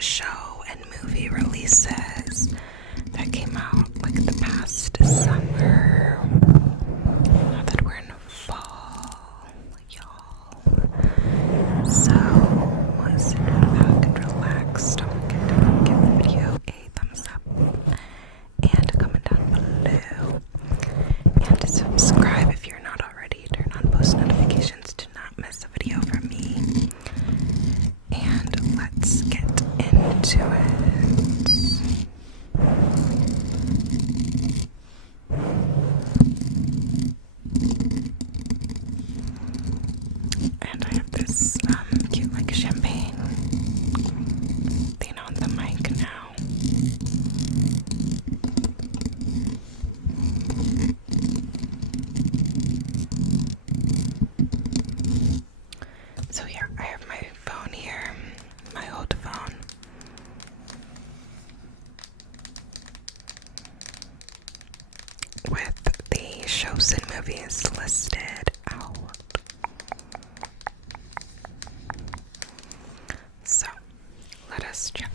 show and movie releases that came out like the past summer. Now that we're in fall, y'all. So sit back and relax. Don't forget to give the video a thumbs up and a comment down below. And to subscribe if you're not already. Turn on post notifications to not miss a video from me. And let's get into it. And I have this cute like champagne thing on the mic now. So yeah, I have my phone here, my old phone. With the shows and movies listed out. So, let us check.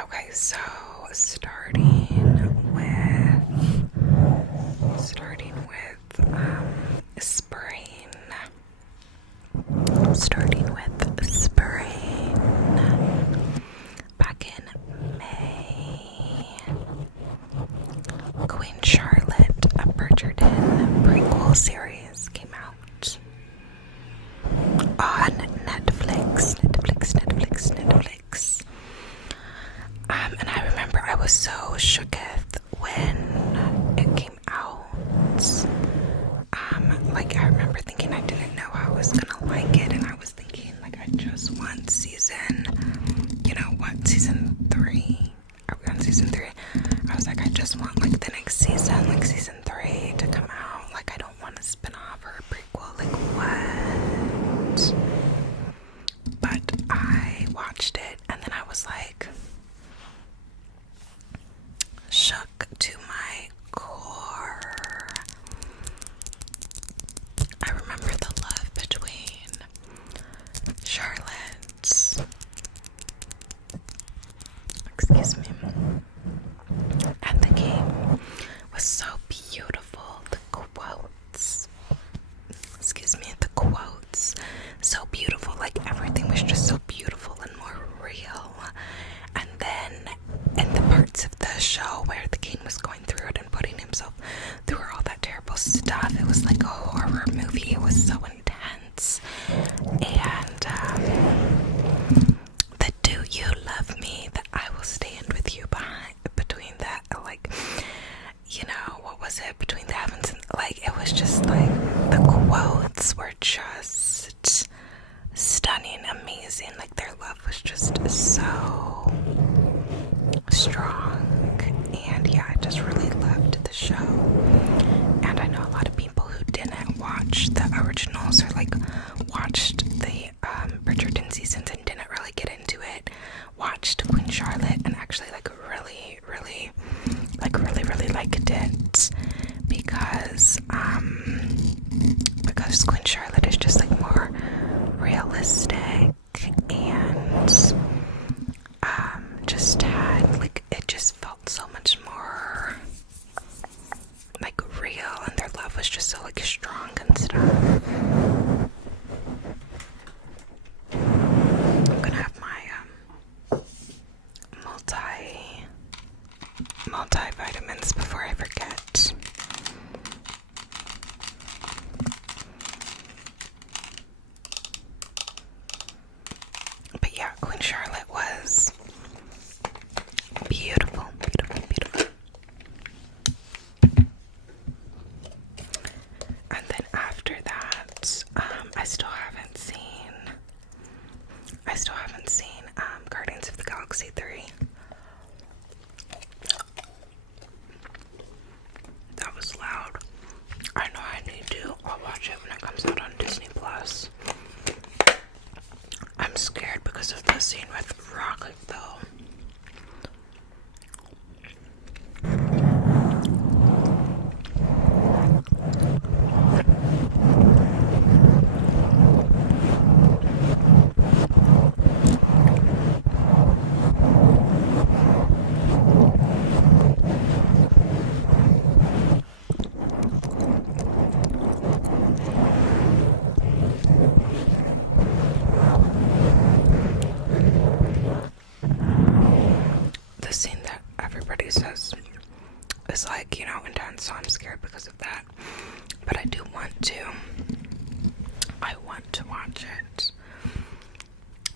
Okay, so starting with spring. Back in May, Queen Charlotte, a Bridgerton prequel series came out on Netflix. And I remember I was so shooketh when it came out. Like I remember thinking I didn't know how I was gonna like it, and I was thinking like I just want season 3? Are we on season 3? I was like, I just want like the next season, like season 3 to come out. Like I don't want a spin-off or a prequel, like what? But I watched it and then I was like shook to my core. I remember the love between Charlotte, and the game was so beautiful. The quotes, so beautiful. Like everything was just so beautiful and more real. And then in the parts of the show where the king was going through it and putting himself through all that terrible stuff, it was like a horror movie. It was so intense. And the "Do you love me?" that I will stand with you between that, like, what was it, between the heavens and, like, it was just like the quotes were just stunning, amazing. Like their love was just so strong. And yeah, I just really loved the show. And I know a lot of people who didn't watch the originals or like watched the Bridgerton seasons and didn't really get into it, watched Queen Charlotte and actually like really liked it because Queen Charlotte is just like more realistic and just had like, it just felt so much more like real, and their love was just so like strong and stuff. I'm gonna have my multivitamins before I forget. But yeah, Queen Charlotte was beautiful. And then after that, I still haven't seen Guardians of the Galaxy 3. is like, you know, intense, so I'm scared because of that. But I do want to. I want to watch it.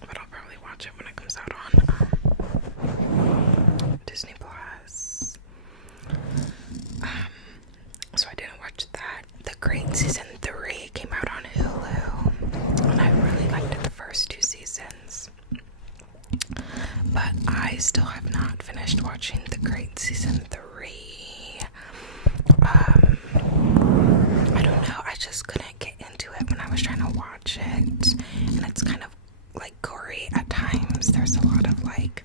But I'll probably watch it when it comes out on Disney Plus. So I didn't watch that. The Great Season 3 came out on Hulu, and I really liked it the first 2 seasons. But I still have not finished watching The Great Season 3. I don't know, I just couldn't get into it when I was trying to watch it. And it's kind of like gory at times. There's a lot of like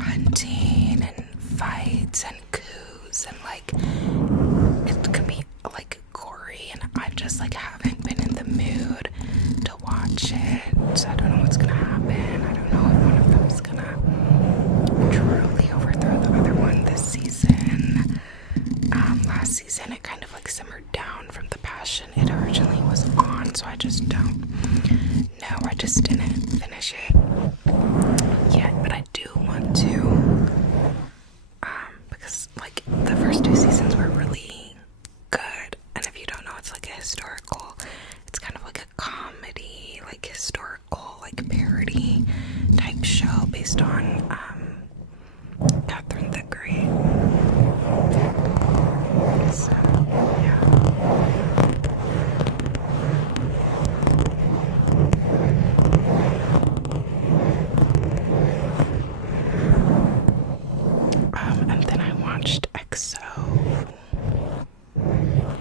hunting and fights and coups, and like it can be like gory, and I just like haven't been in the mood to watch it. I don't know what's gonna happen. I don't know if one of them's gonna truly overthrow the other one this season. Last season it kind of like simmered down from the passion it originally was on, so I just don't know. I just didn't finish it yet, but I do want to, because like the first 2 seasons were really good. And if you don't know, it's like a historical, it's kind of like a comedy, like historical, like parody type show based on Catherine the Great. So yeah. And then I watched XO.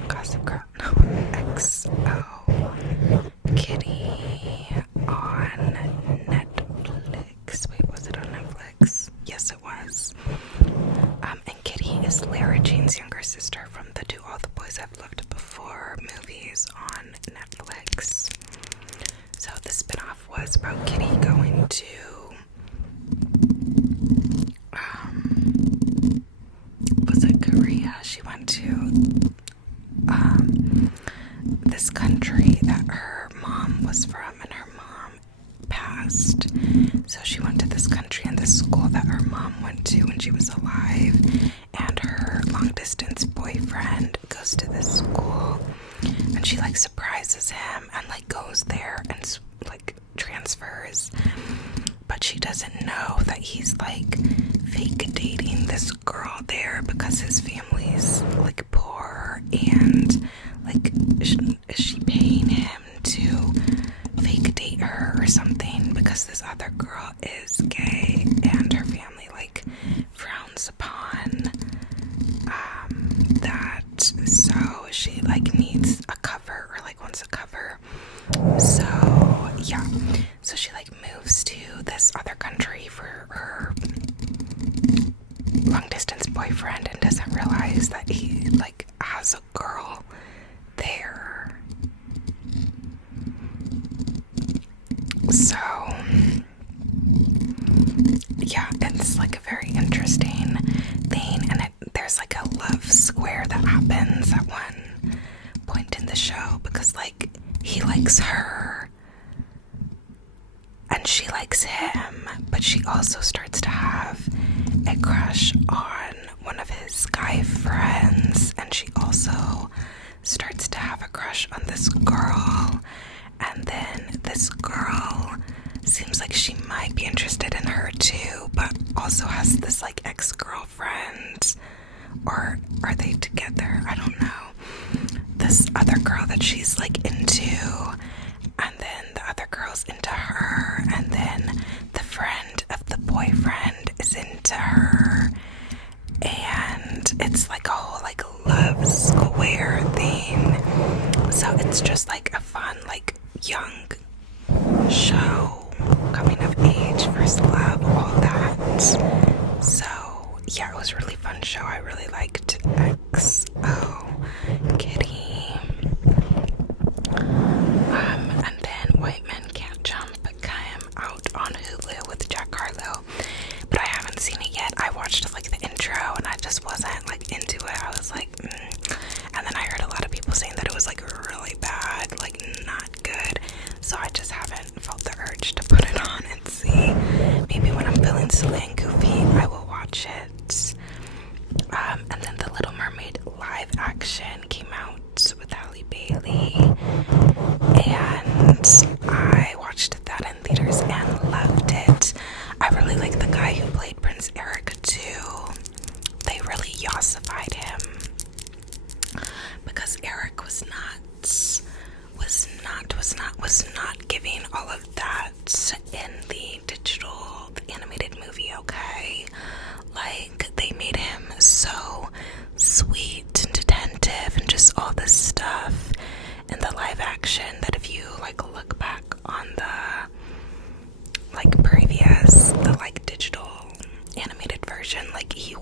Gossip Girl. No, XO Kitty on Netflix. Wait, was it on Netflix? Yes, it was. And Kitty is Lara Jean's younger sister from the Do All the Boys I've Loved Before movies on Netflix. So the spinoff was about Kitty going to was it Korea? She went to this country that her mom was from, and her mom passed. So she went to this country and this school that her mom went to when she was alive, and her long distance boyfriend goes to this school, and she like surprises him and like goes there and like transfers, but she doesn't know that he's like fake dating this girl there because his family's like poor, and like is she paying him to fake date her or something because this other girl is gay and her family like frowns upon that. So she like needs a cover, or like wants a cover. So yeah, so she like moves to this other country for her long distance boyfriend and doesn't realize that he like has a girl there. So yeah, it's like a very interesting thing, and there's like a love square that happens at one point in the show, because like he likes her and she likes him, but she also starts to have a crush on one of his guy friends, and she also starts to have a crush on this girl, and then this girl seems like she might be interested in her too, but also has this like ex-girlfriend, or are they together? I don't know. This other girl that she's like into, and then the other girl's into her, and then the friend of the boyfriend is into her, and it's like a whole like love square thing. So it's just like a fun like young show, coming of age, first love, all that. So yeah, it was a really fun show. I really liked XO Kitty. And then White Men Can't Jump came out on Hulu with Jack Harlow, but I haven't seen it yet. I watched like the intro and I just wasn't like into it. I was like, And then I heard a lot of people saying that it was like really bad, like not good. So I just haven't felt the urge to put it on and see. Maybe when I'm feeling silly and goofy, I will watch it.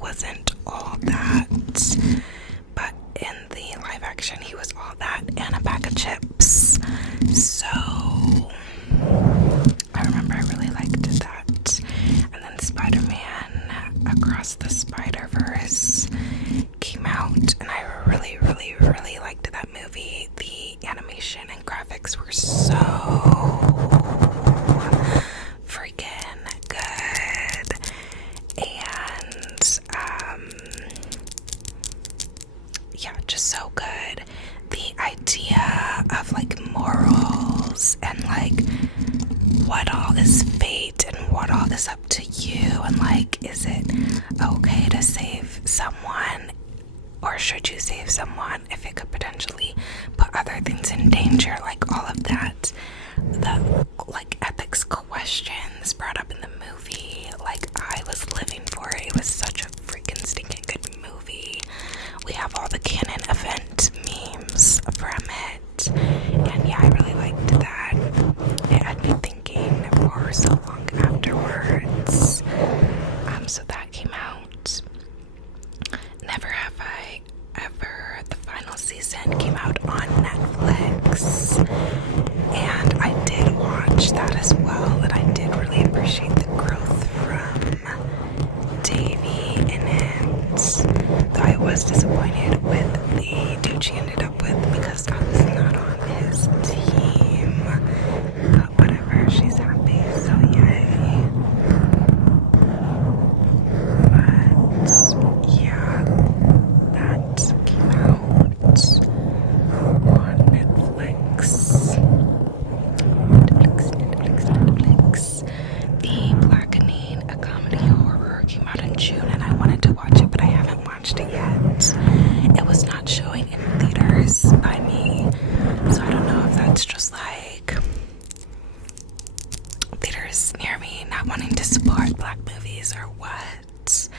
wasn't all that, but in the live action he was all that and a bag of chips. So I remember I really liked that. And then Spider-Man Across the Spider-Verse came out, and I really liked that movie. The animation and graphics were so freaking good, and yeah, just so good. The idea of like morals and like what all is fate and what all is up to you, and like, is it okay to save someone, or should you save someone if it could potentially put other things in danger, like all of that, the like ethics questions brought up in the movie, like I was living for it. It was such a freaking stinking good movie. We have all the canon event memes from it, and yeah, I really liked that. It had me thinking for so long afterwards. So that came out. Never Have I Ever, the final season, came out on Netflix, and I did watch that as well, and I did really appreciate the growth from Davey in it, though I was disappointed with the dude she ended up with because I was not on his team, but whatever, she's happy, so yay. But yeah, that came out on Netflix. The Blackening, a comedy horror, came out in June, and I wanted to watch it, but I haven't watched it yet. It was not showing in theaters by me, so I don't know if that's just like theaters near me not wanting to support black movies or what,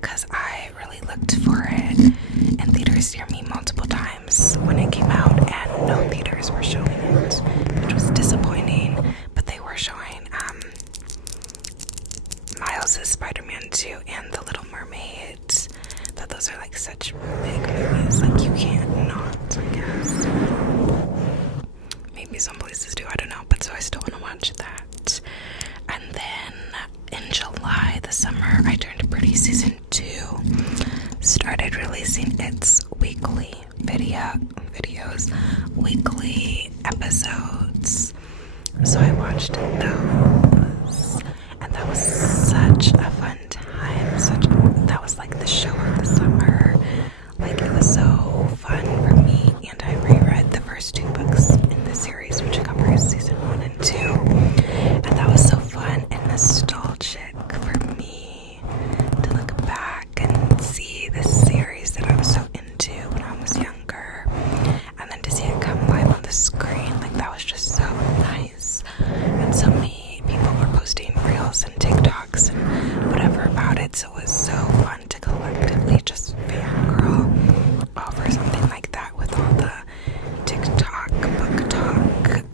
because I really looked for it in theaters near me multiple times when it came out, and no theaters were showing it, which was disappointing, but they were showing Miles' Spider-Man 2 and The Little Mermaid. But those are like such big movies, like you can't not, I guess. Maybe some places do, I don't know, but so I still want to watch that. And then in July, the summer, I Turned Pretty Season 2 started releasing its weekly videos, weekly episodes. So I watched those, and that was such a fun time. That was like the show of the summer. Like, it was so fun for me, and I reread the first 2 books in the series, which covers season 1 and 2, and that was so fun and nostalgic for me to look back and see this series that I was so into when I was younger, and then to see it come live on the screen, like that was just so nice. And so many people were posting reels and TikToks and whatever about it, so it was so fun to collectively just fangirl over something like that with all the TikTok, book talk,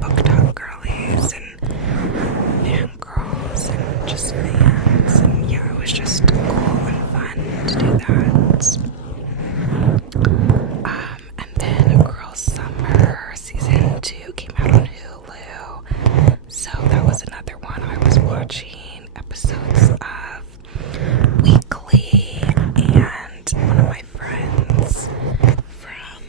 book talk girlies and fangirls and just fans, and yeah, it was just cool and fun to do that. And then Girl Summer Season 2 came out on Hulu, so that was another one I was watching episodes of weekly, and one of my friends from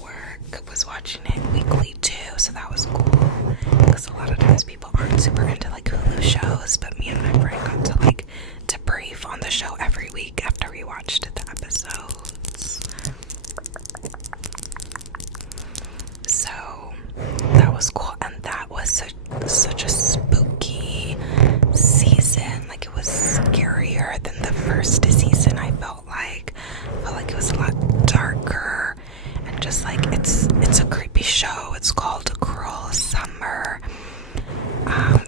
work was watching it weekly too, so that was cool, because a lot of times people aren't super into like Hulu shows, but me and my friend got to like debrief on the show every week after we watched the episodes. So that was cool, and that was such a spooky season. Like, it was scarier than the first season. I felt like it was a lot darker, and just like it's a creepy show. It's called Cruel Summer.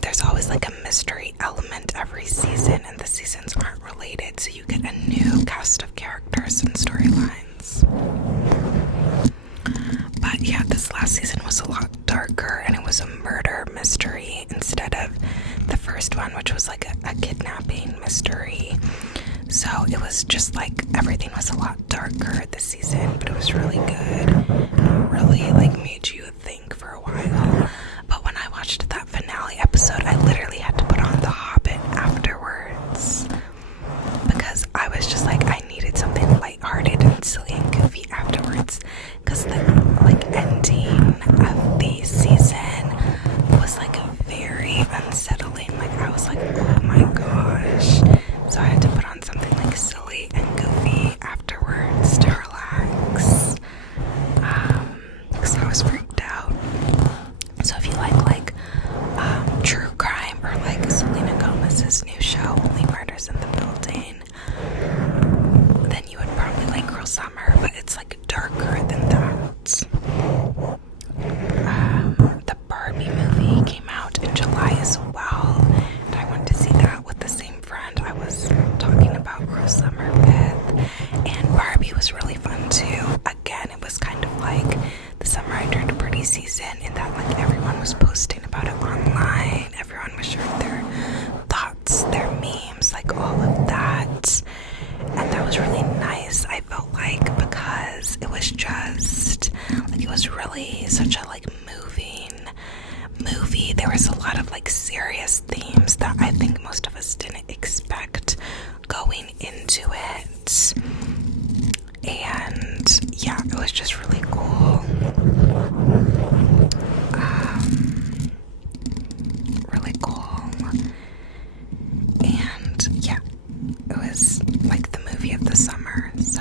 There's always like a mystery element every season, and the seasons aren't related, so you get a new cast of characters and storylines. But yeah, this last season was a lot darker, and it was a murder mystery instead of the first one, which was like a kidnapping mystery. So it was just like everything was a lot darker this season, but it was really good. Really like made you think for a while. But when I watched that finale episode, I literally had to put on The Hobbit afterwards because I was just like, I needed something lighthearted and silly and goofy afterwards, because the like ending of the season was like very unsettling. Like I was like, oh my gosh. So I had to put on something like silly and goofy afterwards to relax, because I was freaked out. So if you like true crime, or like Selena Gomez's new show Only Murders in the Building, then you would probably like Cruel Summer, but it's like darker than that. The Barbie movie came out in July as well, and I went to see that with the same friend I was talking about Cruel Summer with, and Barbie was really fun too. Again, it was kind of like the Summer I Turned Pretty season, in that like everyone was posting about it online, everyone was sharing their thoughts, their memes, like all of that, and that was really nice. I felt like, because it was just like, it was really such a like moving movie. There was a lot of like serious themes that I think most of us didn't expect going into it, and yeah, it was just really cool. Really cool. And yeah, it was like the movie of the summer. So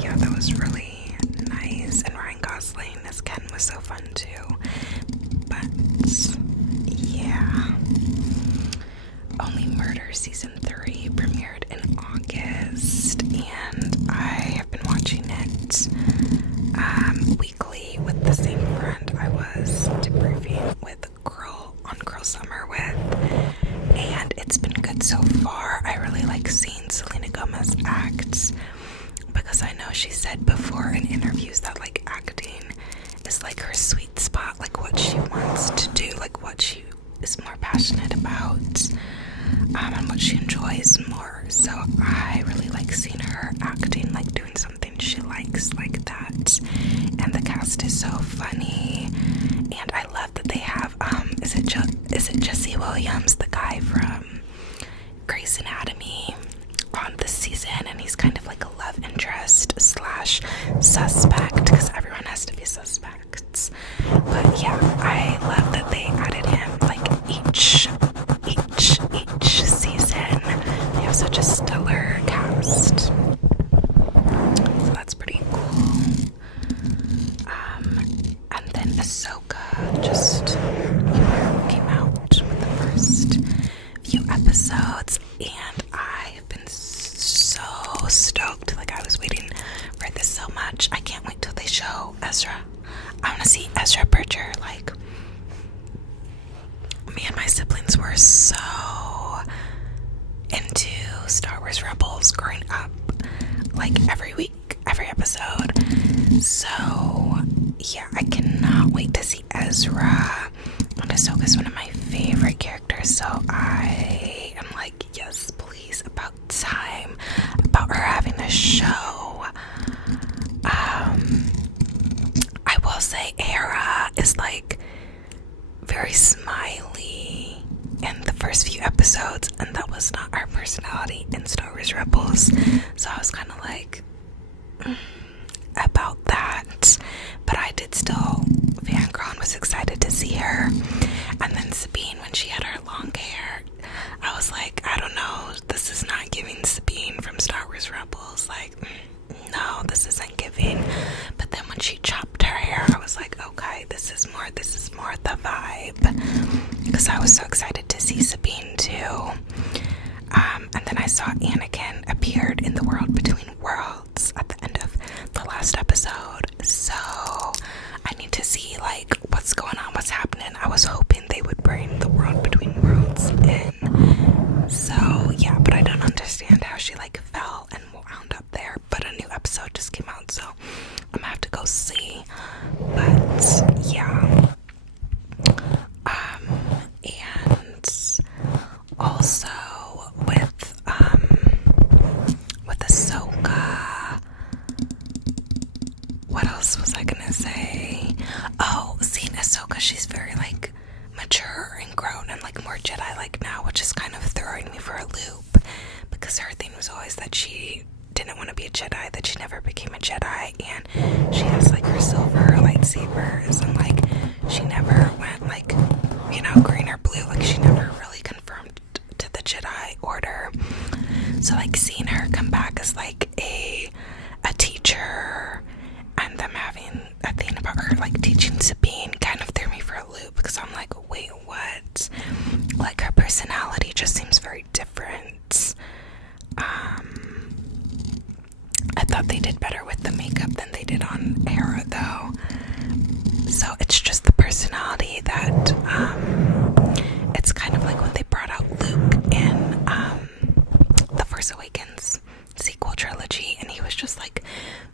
yeah, that was really nice. And Ryan Gosling as Ken was so fun too. But yeah, Only Murders season 3 premiered in August, and I have been watching it weekly with the same friend I was debriefing with Girl Summer with, and it's been good so far. I really like seeing Selena Gomez act, because I know she said before in interviews that like acting is like her sweet spot, like what she wants to do, like what she is more passionate about, and what she enjoys more. So I really like seeing her acting, like doing something she likes like that. And the cast is so funny, and I love that they have is it Jesse Williams, the guy from Grey's Anatomy, on this season, and he's kind of like a love interest slash suspect, because everyone has to be suspects. But yeah, I love that they added him like each season. They have such a stellar cast, so that's pretty cool. And then Ahsoka just came out with the first few episodes, and I have been so stoked. Like, I was waiting for this so much. I can't wait till they show Ezra. I want to see Ezra Bridger. Like, me and my siblings were so into Star Wars Rebels growing up, like every week, every episode. So yeah, I cannot wait to see Ezra. And Ahsoka's one of my favorite characters, so I am like, yes, please, about time, about her having a show. I will say Hera is like very smiley in the first few episodes, and that was not our personality in Star Wars Rebels, so I was kind of like about that, but I did still fangirl and was excited to see her. And then Sabine, when she had her long hair, I was like, I don't know, this is not giving Sabine from Star Wars Rebels. Like, no, this isn't giving. But then when she chopped her hair, I was like, okay, this is more the vibe, because I was so excited to see Sabine too. And then I saw Anakin appeared in the World Between Worlds at the end of the last episode, so I need to see like what's going on, what's happening. I was hoping they would bring the World Between Worlds in, so yeah, but I don't understand how she like fell and wound up there. But a new episode just came out, so I'm gonna have to go see. But yeah, and also because her thing was always that she didn't want to be a Jedi, that she never became a Jedi, and she has like her silver lightsabers, and like she never went like, you know, green or blue, like she never really confirmed to the Jedi Order. So like seeing her come back as like a teacher, and them having a thing about her like teaching Sabine kind of threw me for a loop, because I'm like, wait, what? Like her personality just seems very different. I thought they did better with the makeup than they did on Hera though. So it's just the personality that it's kind of like when they brought out Luke in The Force Awakens sequel trilogy, and he was just like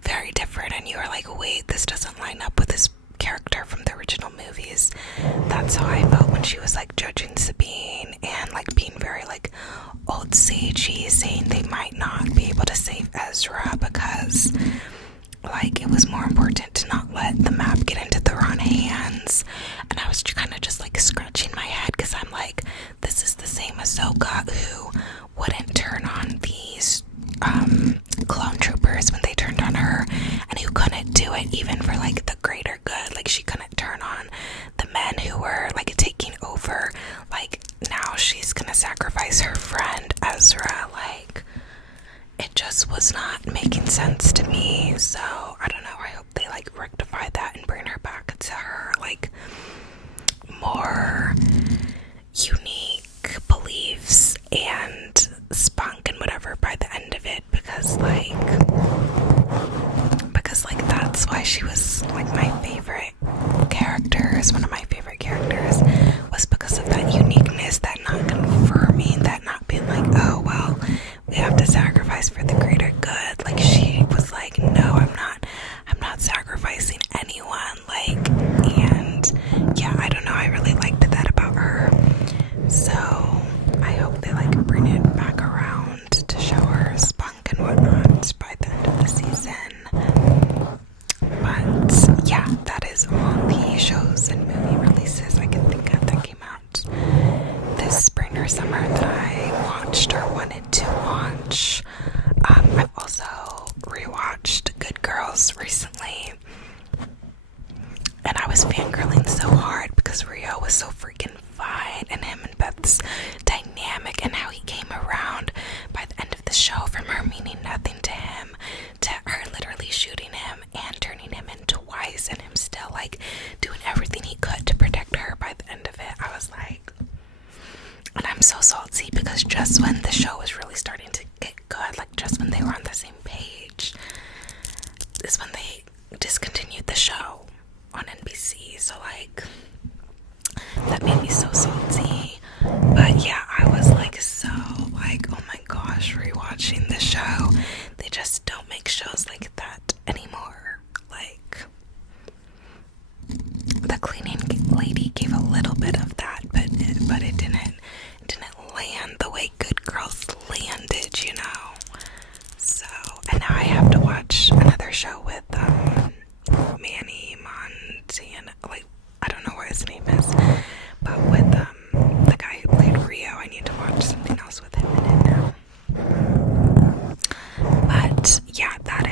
very different, and you were like, wait, this doesn't line up with his character from the original movies. That's how I felt when she was like judging Sabine and like being very like old sagey, saying they might not be able to save Ezra because like it was more important to not let the map get into the wrong hands. And I was kind of just like scratching my head, because I'm like, this is the same Ahsoka who wouldn't turn on these clone troopers when they turned on her, and who couldn't do it even for like the greater good. Like she couldn't turn on the men who were like taking over. Like now she's gonna sacrifice her friend Ezra. Like it just was not making sense to me. So I don't know, I hope they like rectify that and bring her back to her like more unique beliefs and spunk and whatever by the end of it, because that's why she was like my favorite characters. One of my favorite characters was because of that uniqueness, that not confirming, that not being like, oh well, we have to sacrifice for the greater good. Like she was like, no, I'm not sacrificing anyone. Like, and yeah, I don't know, I really liked that about her. So I hope they like bring it back around to show her spunk and whatnot by the end of the season. But yeah, that is all the shows and movie releases I can think of that came out this spring or summer that I watched or wanted to watch. I've also rewatched Good Girls recently, and I was fangirling so hard because Rio was so freaking fine, and him and Beth's dynamic, and how he came around by the end of the show from her meaning nothing to him to her literally shooting him and turning him into Weiss, and him still like doing everything he could to protect her. By the end of it, I was like, and I'm so salty, because just when the show was really starting to get good, like just when they were on the same page, is when they discontinued the show on NBC. So like that made me so salty. But yeah, I was like so like, oh my gosh, rewatching the show, they just don't make shows like that anymore. Like the cleaning lady gave a little bit of that, but it didn't land the way Good Girls landed, you know. So, and now I have to watch another show with Manny Montana, like I don't know what his name is, but with the guy who played Rio. I need to watch something else with him in it now. But yeah, that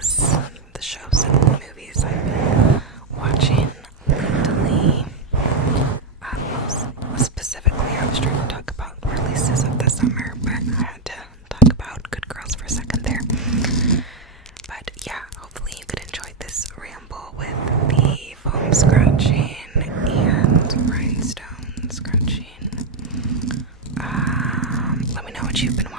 is the shows and movies I've been watching lately. Specifically, I was trying to talk about releases of the summer, but I had to talk about Good Girls for a second there. But yeah, hopefully you could enjoy this ramble with the foam scratching and rhinestone scratching. Let me know what you've been